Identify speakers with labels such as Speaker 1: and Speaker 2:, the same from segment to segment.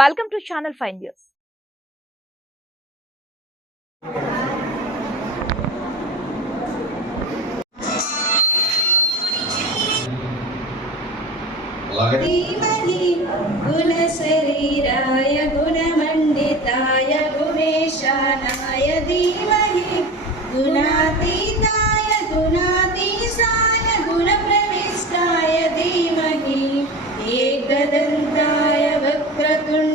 Speaker 1: Welcome to channel five news
Speaker 2: గుణ శరీరాయ గుణమండితాయ గుణేశానాయ ధీమహి గుణాతీతాయ గుణాతీసాయ గుణప్రవిష్టాయ ఏకదంతాయ వక్రతుండ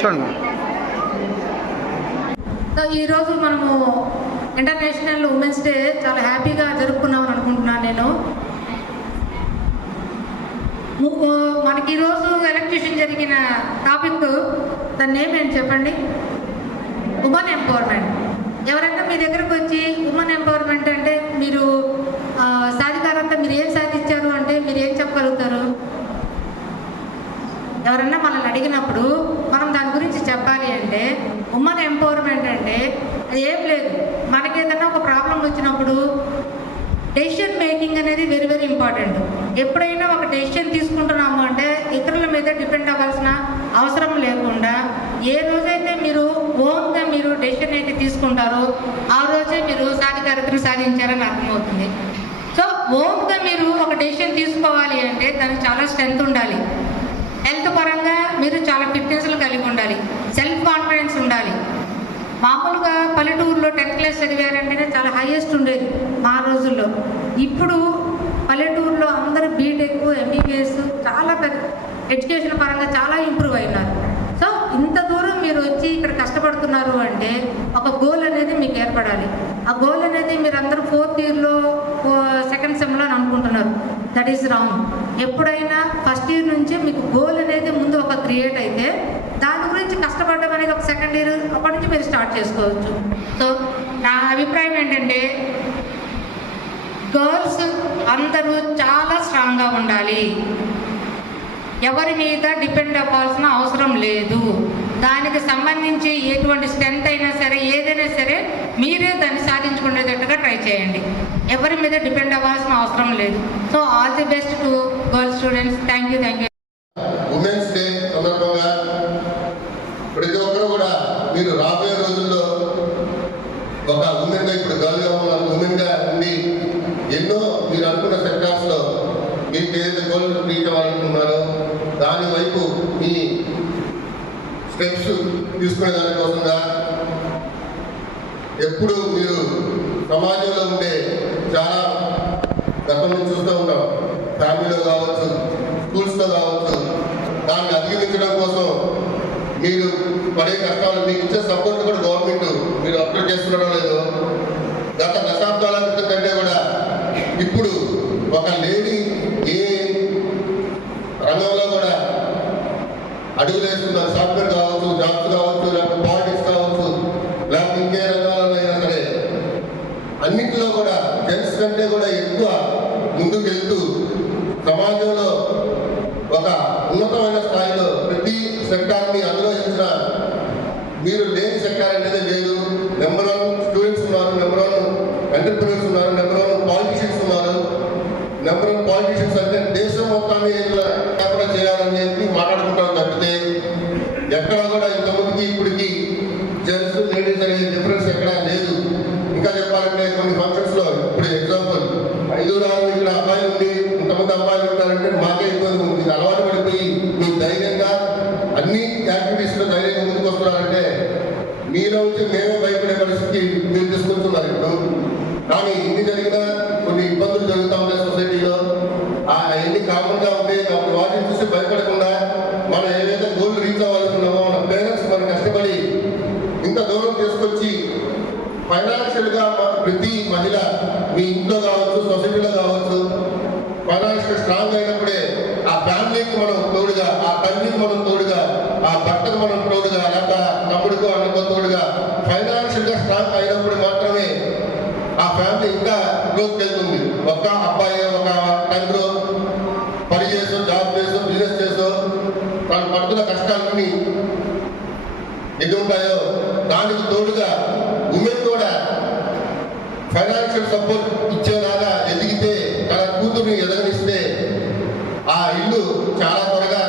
Speaker 3: చూడండి.
Speaker 4: సో ఈరోజు మనము ఇంటర్నేషనల్ ఉమెన్స్ డే చాలా హ్యాపీగా జరుపుకున్నాం అనుకుంటున్నాను నేను. మనకి ఈరోజు ఎలక్ట్రిషన్ జరిగిన టాపిక్ దాని నేమ్ ఏంటి చెప్పండి? ఉమెన్ ఎంపవర్మెంట్ ఎవరైనా మీ దగ్గరకు వచ్చి ఉమెన్ ఎంపవర్మెంట్ అంటే మీరు సాధికారంత మీరు ఏం సాధించారు అంటే మీరు ఏం చెప్పగలుగుతారు? ఎవరన్నా మనల్ని అడిగినప్పుడు చెప్పాలి అంటే ఉమ్మన్ ఎంపవర్మెంట్ అంటే ఏం లేదు. మనకి ఏదైనా ఒక ప్రాబ్లం వచ్చినప్పుడు డెసిషన్ మేకింగ్ అనేది వెరీ వెరీ ఇంపార్టెంట్ ఎప్పుడైనా ఒక డెసిషన్ తీసుకుంటున్నాము అంటే ఇతరుల మీద డిపెండ్ అవ్వాల్సిన అవసరం లేకుండా ఏ రోజైతే మీరు ఓన్గా మీరు డెసిషన్ అయితే తీసుకుంటారో ఆ రోజే మీరు సాధికారతను సాధించారని అర్థమవుతుంది. సో ఓన్గా మీరు ఒక డెసిషన్ తీసుకోవాలి అంటే దానికి చాలా స్ట్రెంత్ ఉండాలి. పరంగా మీరు చాలా ఫిట్నెస్లు కలిగి ఉండాలి. సెల్ఫ్ కాన్ఫిడెన్స్ ఉండాలి. మామూలుగా పల్లెటూరులో టెన్త్ క్లాస్ చదివారంటేనే చాలా హైయెస్ట్ ఉండేది మా రోజుల్లో. ఇప్పుడు పల్లెటూరులో అందరూ బీటెక్ ఎంబీబీఎస్ చాలా పెద్ద ఎడ్యుకేషన్ పరంగా చాలా ఇంప్రూవ్ అయినారు. సో ఇంత దూరం మీరు వచ్చి ఇక్కడ కష్టపడుతున్నారు అంటే ఒక గోల్ అనేది మీకు ఏర్పడాలి. ఆ గోల్ అనేది మీరు అందరూ ఫోర్త్ ఇయర్లో దట్ ఈస్ రాంగ్ ఎప్పుడైనా ఫస్ట్ ఇయర్ నుంచి మీకు గోల్ అనేది ముందు ఒక క్రియేట్ అయితే దాని గురించి కష్టపడడం అనేది ఒక సెకండ్ ఇయర్ అప్పటి నుంచి మీరు స్టార్ట్ చేసుకోవచ్చు. సో నా అభిప్రాయం ఏంటంటే గర్ల్స్ అందరూ చాలా స్ట్రాంగ్గా ఉండాలి. ఎవరి మీద డిపెండ్ అవ్వాల్సిన అవసరం లేదు. దానికి సంబంధించి ఎటువంటి స్ట్రెంత్ అయినా సరే ఏదైనా సరే మీరే దాన్ని ట్రై చేయండి. ఎవరి మీద డిపెండ్ అవ్వాల్సిన అవసరం లేదు. So all the best to girl students thank you thank you
Speaker 5: women's day సందర్భంగా ప్రతి ఒక్కరు కూడా మీరు రాబోయే రోజుల్లో ఒక ఉమెన్గా ఇప్పుడు గర్ల్గా ఉన్న ఉమెన్గా ఉండి ఎన్నో మీరు అనుకున్న సెక్టార్స్లో మీకు ఏదైతే గోల్ రీచ్ అవ్వాలనుకున్నారో దాని వైపు మీ స్టెప్స్ తీసుకునే దానికోసంగా ఎప్పుడు మీరు సమాజంలో ఉండే చాలా గతం నుంచి చూస్తూ ఉంటాం ఫ్యామిలీలో కావచ్చు స్కూల్స్లో కావచ్చు దాన్ని అధిగమించడం కోసం మీరు పడే కష్టాలు మీకు ఇచ్చే సపోర్ట్ కూడా గవర్నమెంట్ మీరు అప్లోడ్ చేస్తున్నారో లేదో గత దశాబ్దాల క్రితం కంటే కూడా ఇప్పుడు ఒక లేడీ ఏ రంగంలో కూడా అడుగులేస్తున్నారు సాఫ్ట్వేర్ కావచ్చు జాబ్స్ కావచ్చు లేకపోతే కంటే కూడా ఎక్కువ ముందుకెళ్తూ సమాజంలో ఒక ఉన్నతమైన స్థాయిలో ప్రతి సెక్టార్ని అధిరోహించిన మీరు లేని సెక్టార్ అనేది లేదు. నెంబర్ వన్ స్టూడెంట్స్ ఉన్నారు నెంబర్ వన్ ఎంటర్ప్రీనర్స్ ఉన్నారు నెంబర్ వన్ పాలిటీషియన్స్ ఉన్నారు. నెంబర్ వన్ పాలిటీషియన్స్ అంటే దేశం మొత్తాన్ని కాకుండా చేయాలని చెప్పి మాట్లాడుకుంటున్నారు మంది అమ్మాయిలు ఉంటారంటే మాకే ఇబ్బంది ఉంది మీరు అలవాటు పడిపోయి మీ ధైర్యంగా అన్ని యాక్టివిటీస్లో ధైర్యంగా ముందుకు వస్తున్నారంటే మీలో నుంచి మేము భయపడే పరిస్థితి మీరు తీసుకుంటున్నారు ఇప్పుడు. కానీ ఇన్ని జరిగినా కొన్ని ఇబ్బందులు జరుగుతూ ఉంటాయి సొసైటీలో. అవన్నీ కామన్గా ఉంటే వాటిని చూసి భయపడకుండా మనం ఏదైతే గోల్ రీచ్ అవ్వాల్సి ఉన్నామో మన పేరెంట్స్ మనం కష్టపడి ఇంత దూరం తీసుకొచ్చి ఫైనాన్షియల్గా ప్రతి మహిళ మీ ఇంట్లో కావచ్చు సొసైటీలో కావచ్చు ఫైనాన్షియల్ స్ట్రాంగ్ అయినప్పుడే ఆ ఫ్యామిలీకి మనం తోడుగా ఆ తల్లికి మనం తోడుగా ఆ భర్తకు మనం తోడుగా లేక తమ్ముడికో అన్నకో తోడుగా ఫైనాన్షియల్గా స్ట్రాంగ్ అయినప్పుడు మాత్రమే ఆ ఫ్యామిలీ ఇంకా గ్రోత్ వెళ్తుంది. ఒక అబ్బాయి ఒక తండ్రి పని చేసో జాబ్ చేసో బిజినెస్ చేసో తన పడుతున్న కష్టాలన్నీ ఎన్ని ఉంటాయో దానికి తోడుగా ఉమెన్ కూడా ఫైనాన్షియల్ సపోర్ట్ ఇచ్చే తన కూతుర్ని ఎదగనిస్తే ఆ ఇల్లు చాలా త్వరగా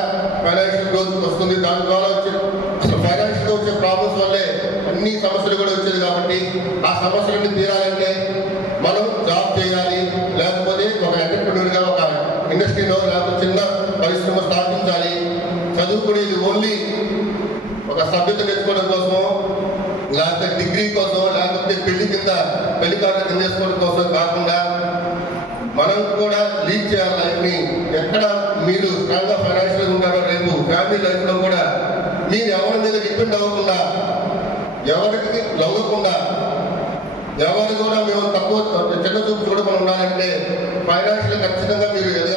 Speaker 5: ఫైనాన్షియల్ గ్రోత్ వస్తుంది. దాని ద్వారా వచ్చే అసలు ఫైనాన్షియల్గా వచ్చే ప్రాబ్లమ్స్ వల్లే అన్ని సమస్యలు కూడా వచ్చేది కాబట్టి ఆ సమస్యలన్నీ తీరాలంటే మనం జాబ్ చేయాలి. లేకపోతే ఒక ఎంటర్ప్రినర్గా ఒక ఇండస్ట్రీలో లేకపోతే చిన్న పరిశ్రమ స్థాపించాలి. చదువుకునేది ఓన్లీ ఒక సభ్యత తెచ్చుకోవడం కోసమో లేకపోతే డిగ్రీ కోసం లేకపోతే పెళ్ళి కింద పెళ్ళి కార్డు కింద వేసుకోవడం కోసం కాకుండా మనం కూడా లీడ్ చేయాలి లైఫ్ని. ఎక్కడ మీరు స్ట్రాంగ్గా ఫైనాన్షియల్గా ఉంటారో రేపు ఫ్యామిలీ లైఫ్లో కూడా మీరు ఎవరి మీద డిపెండ్ అవ్వకుండా ఎవరికి లొంగకుండా ఎవరు కూడా మేము తక్కువ చిన్న చూపు చూడకుండా ఉండాలంటే ఫైనాన్షియల్ ఖచ్చితంగా మీరు ఎదగాలి.